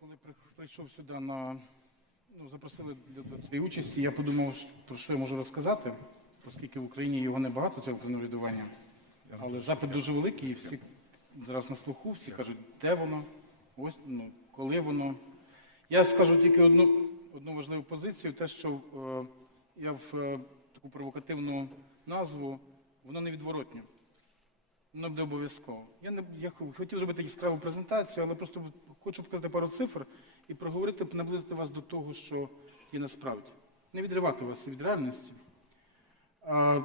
коли прийшов сюди на ну, запросили для цієї участі, я подумав, про що я можу розказати, оскільки в Україні його небагато, цього кленовідування, але запит дуже великий, і всі зараз на слуху, всі кажуть, де воно, ось ну, коли воно. Я скажу тільки одну, одну важливу позицію, те, що е, я в е, таку провокативну назву, воно невідворотнє. Воно буде обов'язково. Я не я хотів зробити яскраву презентацію, але просто хочу показати пару цифр і проговорити, наблизити вас до того, що є насправді. Не відривати вас від реальності. А,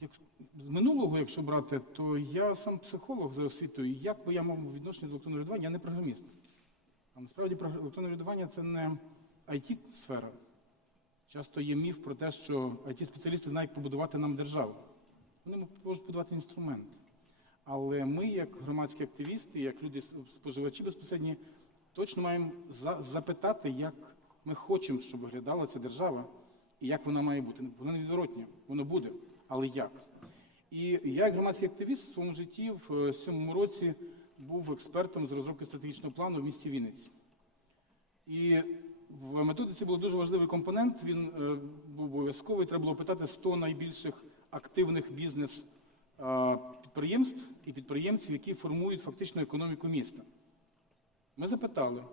як, з минулого, якщо брати, то я сам психолог за освітою. Як би я мав відношення до електронного рядування, я не програміст. А насправді електронне рядування це не IT-сфера. Часто є міф про те, що IT-спеціалісти знають побудувати нам державу. Вони можуть будувати інструмент. Але ми, як громадські активісти, як люди споживачі безпосередньо, точно маємо за- запитати, як ми хочемо, щоб виглядала ця держава і як вона має бути. Воно невідворотнє, воно буде, але як? І я, як громадський активіст, в своєму житті в е, сьомому році був експертом з розробки стратегічного плану в місті Вінниці. І в методиці був дуже важливий компонент. Він е, був обов'язковий. Треба було питати 100 найбільших активних бізнес е, підприємств і підприємців, які формують фактично економіку міста. Ми запитали,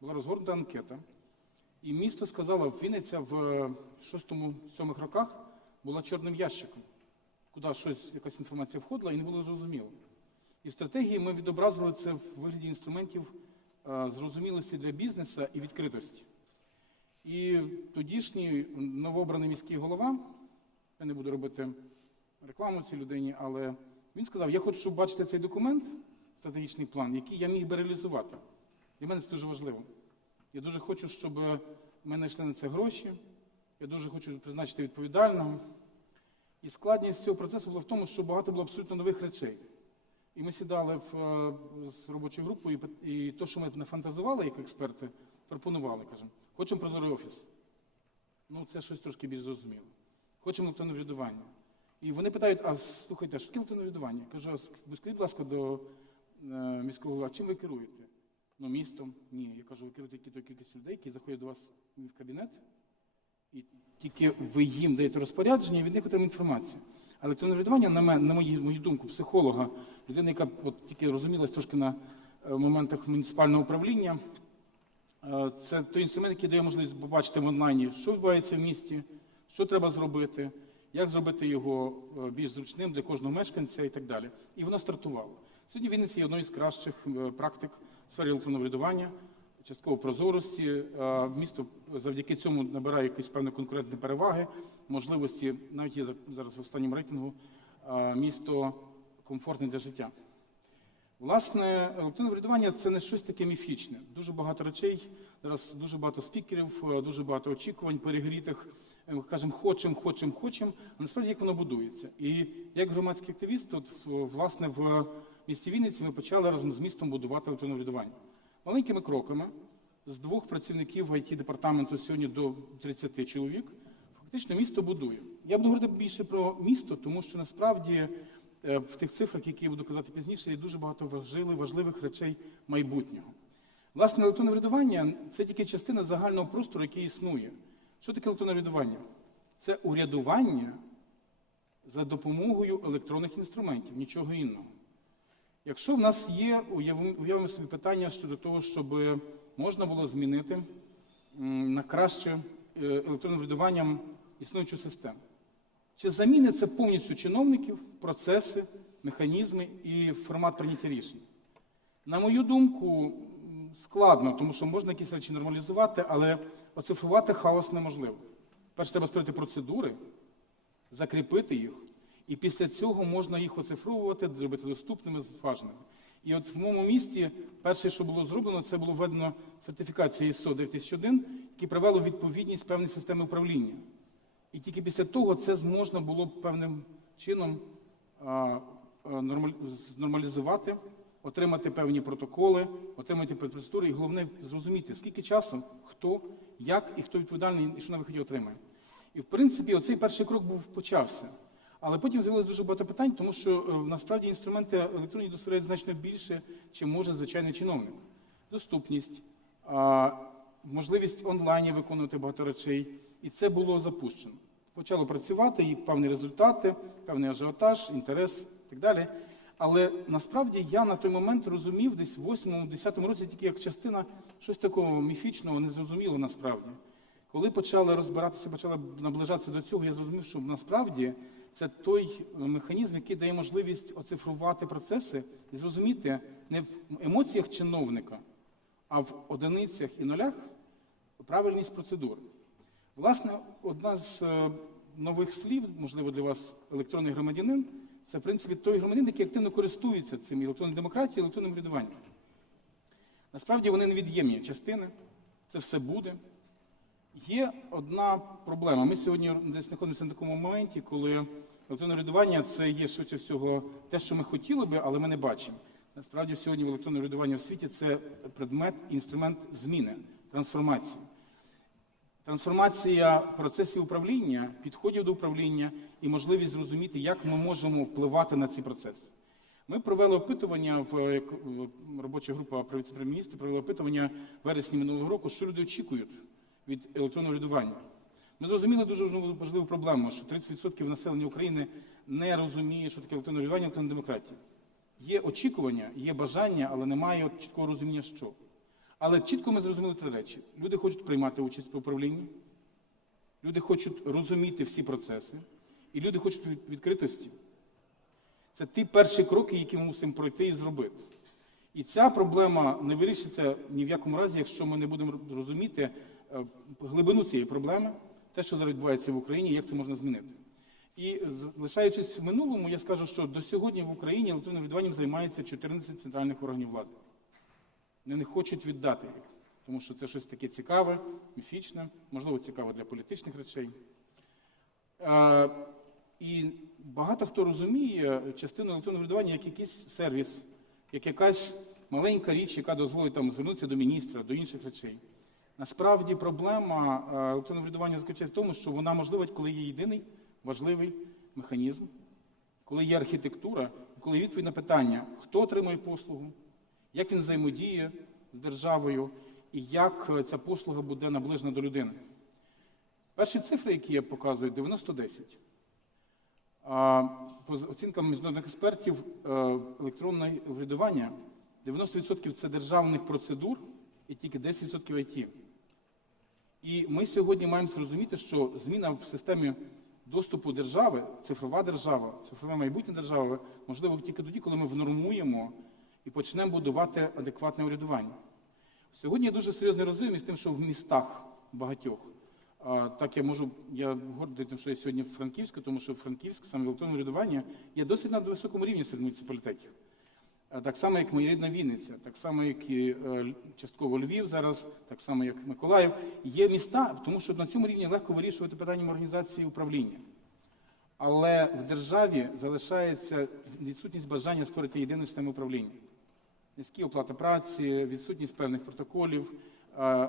була розгорнута анкета, і місто сказало, Вінниця в 6-7 роках була чорним ящиком, куди щось, якась інформація входила і не було зрозуміло. І в стратегії ми відобразили це в вигляді інструментів е, зрозумілості для бізнесу і відкритості. І тодішній новообраний міський голова, я не буду робити рекламу цій людині, але він сказав: я хочу, щоб бачити цей документ, стратегічний план, який я міг би реалізувати. Для мене це дуже важливо. Я дуже хочу, щоб ми знайшли на це гроші. Я дуже хочу призначити відповідального. І складність цього процесу була в тому, що багато було абсолютно нових речей. І ми сідали в, е, з робочою групою, і, і то, що ми нафантазували як експерти, пропонували, кажемо, хочемо прозорий офіс. Ну, це щось трошки більш зрозуміло. Хочемо електронне. І вони питають, а слухайте, що таке електронне? Я кажу, скажіть, будь ласка, до е, міського голови, чим ви керуєте? Ну, містом? Ні. Я кажу, ви керуєте тільки тою кількістю людей, які заходять до вас в кабінет, і тільки ви їм даєте розпорядження і від них отримуєте інформацію. Але електронне врядування, на, мен- на мою, мою думку, психолога, людина, яка от тільки розумілась трошки на е, моментах муніципального управління, е, це той інструмент, який дає можливість побачити в онлайні, що відбувається в місті, що треба зробити, як зробити його е, більш зручним для кожного мешканця і так далі. І воно стартувало. Сьогодні Вінниці є одною з кращих е, практик в сфері електронного частково прозорості. Е, Місто завдяки цьому набирає якісь певні конкурентні переваги, можливості, навіть є зараз в останньому рейтингу, е, місто комфортне для життя. Власне, електронне врядування це не щось таке міфічне. Дуже багато речей, зараз дуже багато спікерів, е, дуже багато очікувань перегрітих. Е, кажемо, хочемо, хочемо, хочемо. А насправді як воно будується. І як громадський активіст, от власне в місті Вінниці ми почали разом з містом будувати електронне врядування. Маленькими кроками з двох працівників it департаменту сьогодні до 30 чоловік. Фактично місто будує. Я буду говорити більше про місто, тому що насправді е, в тих цифрах, які я буду казати пізніше, є дуже багато важливих речей майбутнього. Власне, електронне врядування це тільки частина загального простору, який існує. Що таке електронне? Це урядування за допомогою електронних інструментів, нічого інного. Якщо в нас є, уявимо, собі питання щодо того, щоб можна було змінити на краще е, електронним врядуванням існуючу систему. Чи замінить це повністю чиновників, процеси, механізми і формат прийняття рішень? На мою думку, складно, тому що можна якісь речі нормалізувати, але оцифрувати хаос неможливо. Перше, треба створити процедури, закріпити їх, і після цього можна їх оцифровувати, зробити доступними, зваженими. І от в моєму місті перше, що було зроблено, це було введено сертифікація ISO 9001, яка привела у відповідність певної системи управління. І тільки після того це можна було б певним чином нормалізувати, отримати певні протоколи, отримати процедури, і головне зрозуміти, скільки часу, хто, як і хто відповідальний, і що на виході отримає. І в принципі, оцей перший крок був почався. Але потім з'явилося дуже багато питань, тому що е, насправді інструменти електронні дозволяють значно більше, чим може звичайний чиновник. Доступність, можливість онлайні виконувати багато речей, і це було запущено. Почало працювати, і певні результати, певний ажіотаж, інтерес і так далі. Але насправді я на той момент розумів десь в 8-10 році тільки як частина щось такого міфічного, незрозумілого насправді. Коли почали розбиратися, почали наближатися до цього, я зрозумів, що насправді це той механізм, який дає можливість оцифрувати процеси і зрозуміти не в емоціях чиновника, а в одиницях і нулях правильність процедур. Власне, одна з е, нових слів, можливо, для вас електронний громадянин, це в принципі той громадянин, який активно користується цим електронною демократією, електронним врядуванням. Насправді вони невід'ємні частини, це все буде. Є одна проблема. Ми сьогодні десь знаходимося на такому моменті, коли електронне врядування це є швидше всього те, що ми хотіли би, але ми не бачимо. Насправді сьогодні електронне врядування в світі це предмет, інструмент зміни, трансформації. Трансформація процесів управління, підходів до управління і можливість зрозуміти, як ми можемо впливати на ці процеси. Ми провели опитування в робоча група при віце-прем'єр-міністрі провела опитування в вересні минулого року, що люди очікують від електронного врядування. Ми зрозуміли дуже важливу проблему, що 30% населення України не розуміє, що таке електронне врядування, електронна демократія. Є очікування, є бажання, але немає чіткого розуміння, що. Але чітко ми зрозуміли три речі: люди хочуть приймати участь в управлінні, люди хочуть розуміти всі процеси, і люди хочуть відкритості. Це ті перші кроки, які ми мусимо пройти і зробити. І ця проблема не вирішиться ні в якому разі, якщо ми не будемо розуміти е, глибину цієї проблеми, те, що зараз відбувається в Україні, як це можна змінити. І з- лишаючись в минулому, я скажу, що до сьогодні в Україні електронним відванням займається 14 центральних органів влади. Вони не хочуть віддати їх, тому що це щось таке цікаве, міфічне, можливо, цікаве для політичних речей. І багато хто розуміє частину електронного врядування як якийсь сервіс, як якась маленька річ, яка дозволить там звернутися до міністра, до інших речей. Насправді проблема е, електронного врядування заключається в тому, що вона можлива, коли є єдиний важливий механізм, коли є архітектура, коли відповідь на питання, хто отримує послугу, як він взаємодіє з державою і як е, ця послуга буде наближена до людини. Перші цифри, які я показую, 90-10. По оцінкам міжнародних експертів, е, електронне врядування 90% це державних процедур і тільки 10% IT. І ми сьогодні маємо зрозуміти, що зміна в системі доступу держави, цифрова держава, цифрове майбутнє держави, можливо тільки тоді, коли ми внормуємо і почнемо будувати адекватне урядування. Сьогодні є дуже серйозний розрив з тим, що в містах багатьох. Так я можу, я гордий тим, що я сьогодні в Франківську, тому що Франківськ, саме електронне урядування, є досить на високому рівні серед муніципалітетів. Так само, як моя рідна Вінниця, так само, як і е, частково Львів зараз, так само, як Миколаїв. Є міста, тому що на цьому рівні легко вирішувати питання організації управління. Але в державі залишається відсутність бажання створити єдину систему управління. Низькі оплати праці, відсутність певних протоколів, е,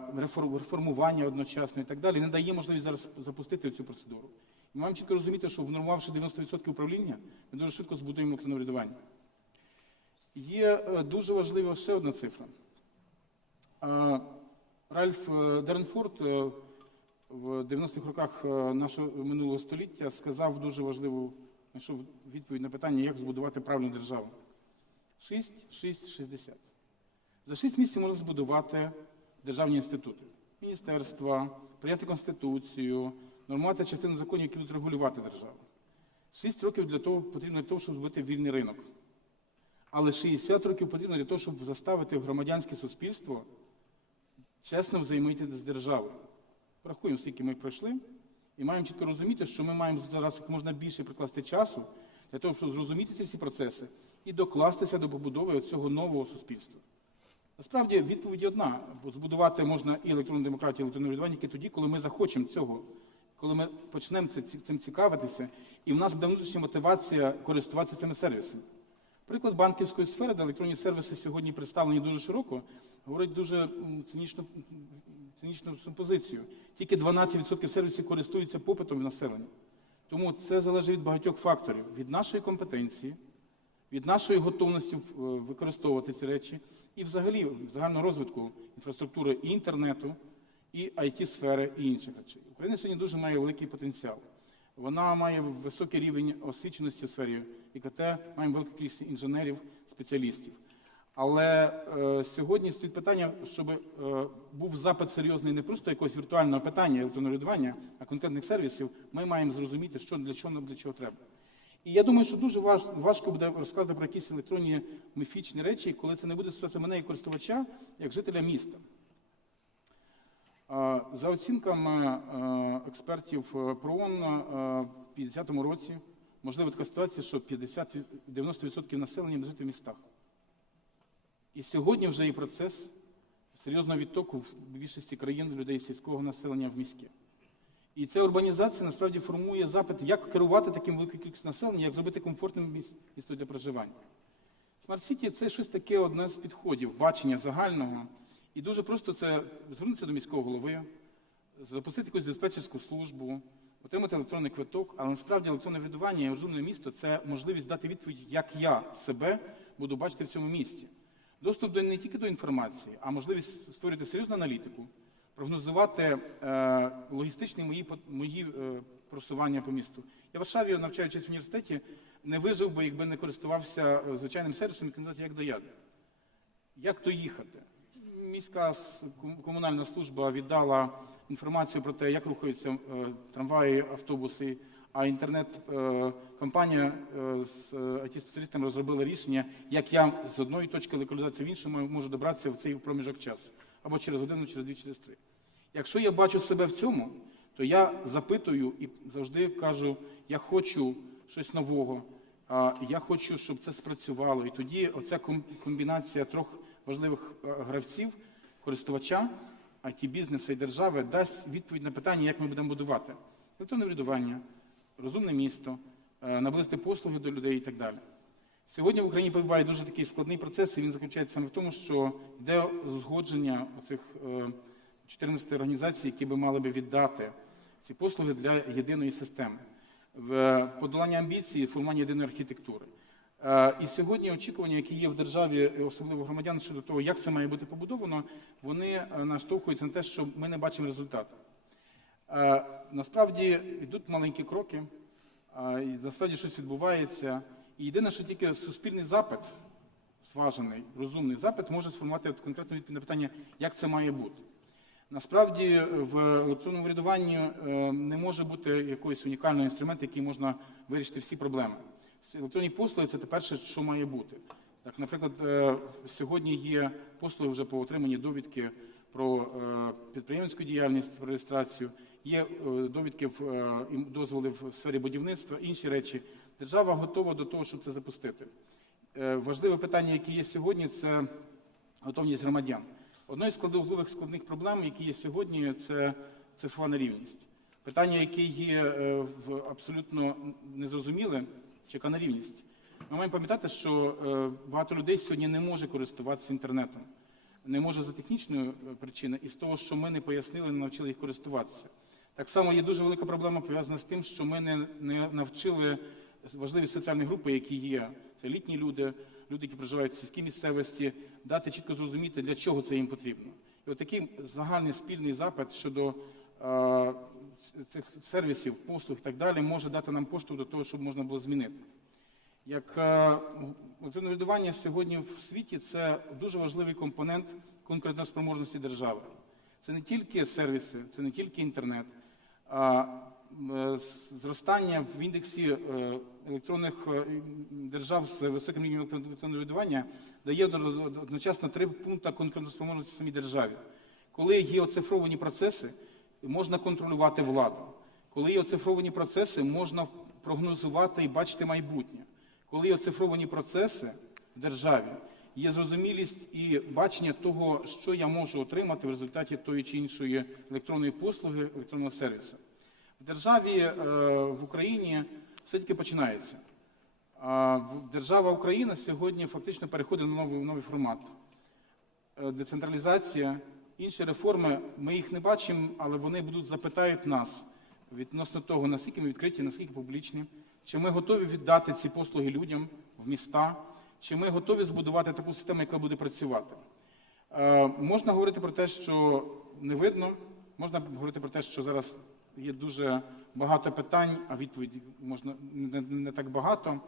реформування одночасно і так далі не дає можливість зараз запустити цю процедуру. Ми маємо чітко розуміти, що внормувавши 90% управління, ми дуже швидко збудуємо електронне врядування. Є е, дуже важлива ще одна цифра. Е, Ральф е, в 90-х роках нашого минулого століття сказав дуже важливу знайшов відповідь на питання, як збудувати правильну державу. 6, 6, 60. За 6 місяців можна збудувати державні інститути, міністерства, прийняти конституцію, нормувати частину законів, які будуть регулювати державу. 6 років для того потрібно для того, щоб збити вільний ринок. Але 60 років потрібно для того, щоб заставити громадянське суспільство чесно взаємодіяти з державою. Порахуємо, скільки ми пройшли, і маємо чітко розуміти, що ми маємо зараз як можна більше прикласти часу для того, щоб зрозуміти ці всі процеси і докластися до побудови цього нового суспільства. Насправді відповідь одна, бо збудувати можна і електронну демократію, і електронне врядування тільки тоді, коли ми захочемо цього, коли ми почнемо цим цікавитися, і в нас буде внутрішня мотивація користуватися цими сервісами. Приклад банківської сфери, де електронні сервіси сьогодні представлені дуже широко, говорить дуже цинічну, цинічну позицію. Тільки 12% сервісів користуються попитом в населення. Тому це залежить від багатьох факторів: від нашої компетенції, від нашої готовності е, використовувати ці речі і взагалі загального розвитку інфраструктури і інтернету, і it сфери і інших речей. Україна сьогодні дуже має великий потенціал. Вона має високий рівень освіченості в сфері ІКТ, має велику кількість інженерів, спеціалістів. Але е, сьогодні стоїть питання, щоб е, був запит серйозний не просто якогось віртуального питання електронного а конкретних сервісів. Ми маємо зрозуміти, що для чого нам для чого треба. І я думаю, що дуже важ, важко буде розказати про якісь електронні міфічні речі, коли це не буде стосуватися мене як користувача, як жителя міста. За оцінками е, експертів е, ПРООН, е, в 50-му році можлива така ситуація, що 50 90% населення буде жити в містах. І сьогодні вже є процес серйозного відтоку в більшості країн людей сільського населення в міське. І ця урбанізація насправді формує запит, як керувати таким великою кількістю населення, як зробити комфортним місто для проживання. Смарт Сіті це щось таке одне з підходів, бачення загального. І дуже просто це звернутися до міського голови, запустити якусь диспетчерську службу, отримати електронний квиток, але насправді електронне віддавання і розумне місто це можливість дати відповідь, як я себе буду бачити в цьому місті. Доступ до не тільки до інформації, а можливість створити серйозну аналітику, прогнозувати е, логістичні мої, мої е, просування по місту. Я в Варшаві, навчаючись в університеті, не вижив би, якби не користувався е, звичайним сервісом, який називається як дояти. Як доїхати? Міська комунальна служба віддала інформацію про те, як рухаються е, трамваї, автобуси, а інтернет-компанія з it спеціалістами розробила рішення, як я з одної точки локалізації в іншу можу добратися в цей проміжок часу. Або через годину, через дві, через три. Якщо я бачу себе в цьому, то я запитую і завжди кажу, я хочу щось нового, я хочу, щоб це спрацювало. І тоді оця комбінація трьох важливих е, гравців, користувача, it бізнесу і держави дасть відповідь на питання, як ми будемо будувати електронне врядування, розумне місто, е, наблизити послуги до людей і так далі. Сьогодні в Україні перебуває дуже такий складний процес, і він заключається саме в тому, що йде узгодження оцих е, 14 організацій, які би мали би віддати ці послуги для єдиної системи, е, подолання амбіцій, формування єдиної архітектури. Е, І сьогодні очікування, які є в державі, особливо громадян, щодо того, як це має бути побудовано, вони е, наштовхуються на те, що ми не бачимо результату. Е, Насправді йдуть маленькі кроки, е, і насправді щось відбувається. І єдине, що тільки суспільний запит, зважений, розумний запит, може сформувати конкретну відповідь на питання, як це має бути. Насправді в електронному врядуванні е, не може бути якоїсь унікального інструменту, який можна вирішити всі проблеми. Електронні послуги це те перше, що має бути. Так, наприклад, сьогодні є послуги вже по отриманні довідки про підприємницьку діяльність, про реєстрацію, є е, довідки в е, дозволи в сфері будівництва, інші речі. Держава готова до того, щоб це запустити. Е, Важливе питання, яке є сьогодні, це готовність громадян. Одною з складових складних проблем, які є сьогодні, це цифрова нерівність. Питання, яке є в абсолютно незрозуміле, чи яка нерівність. Ми маємо пам'ятати, що багато людей сьогодні не може користуватися інтернетом. Не може за технічної е, причини і з того, що ми не пояснили, не навчили їх користуватися. Так само є дуже велика проблема пов'язана з тим, що ми не, не навчили важливі соціальні групи, які є. Це літні люди, люди, які проживають в сільській місцевості, дати чітко зрозуміти, для чого це їм потрібно. І от загальний спільний запит щодо е, цих сервісів, послуг і так далі, може дати нам поштовх до того, щоб можна було змінити. Як е, електронне сьогодні в світі це дуже важливий компонент конкурентоспроможності держави. Це не тільки сервіси, це не тільки інтернет, е, зростання в індексі е, електронних е, держав з високим рівнем електронного врядування дає одночасно три пункти конкурентоспроможності в самій державі. Коли є оцифровані процеси, можна контролювати владу. Коли є оцифровані процеси, можна прогнозувати і бачити майбутнє. Коли є оцифровані процеси в державі, є зрозумілість і бачення того, що я можу отримати в результаті тої чи іншої електронної послуги, електронного сервісу. В державі е, в Україні все таки починається. Держава Україна сьогодні фактично переходить на новий, новий формат. Е, Децентралізація, інші реформи, ми їх не бачимо, але вони будуть запитають нас відносно того, наскільки ми відкриті, наскільки публічні, чи ми готові віддати ці послуги людям в в міста. Чи ми готові збудувати таку систему, яка буде працювати? Е, можна говорити про те, що не видно, можна говорити про те, що зараз є дуже багато питань, а відповіді можна не, не так багато.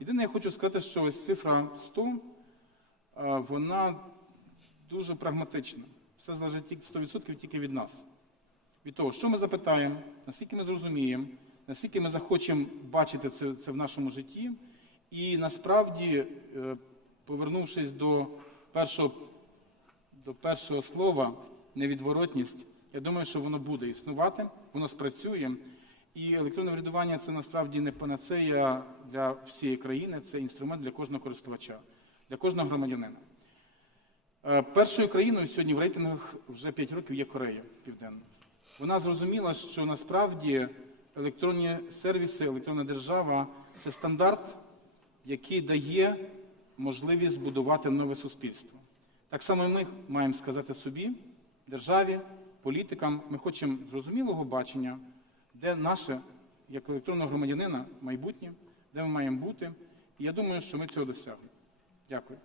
Єдине, я хочу сказати, що ось цифра 100, е, вона дуже прагматична. Все залежить 100% тільки від нас. Від того, що ми запитаємо, наскільки ми зрозуміємо, наскільки ми захочемо бачити це, це в нашому житті, і насправді, е, повернувшись до першого до першого слова невідворотність, я думаю, що воно буде існувати, воно спрацює. І електронне врядування це насправді не панацея для всієї країни, це інструмент для кожного користувача, для кожного громадянина. Е, Першою країною сьогодні в рейтингах вже 5 років є Корея Південна. Вона зрозуміла, що насправді електронні сервіси, електронна держава це стандарт, який дає можливість збудувати нове суспільство. Так само і ми маємо сказати собі, державі, політикам, ми хочемо зрозумілого бачення, де наше, як електронного громадянина, майбутнє, де ми маємо бути. І я думаю, що ми цього досягнемо. Дякую.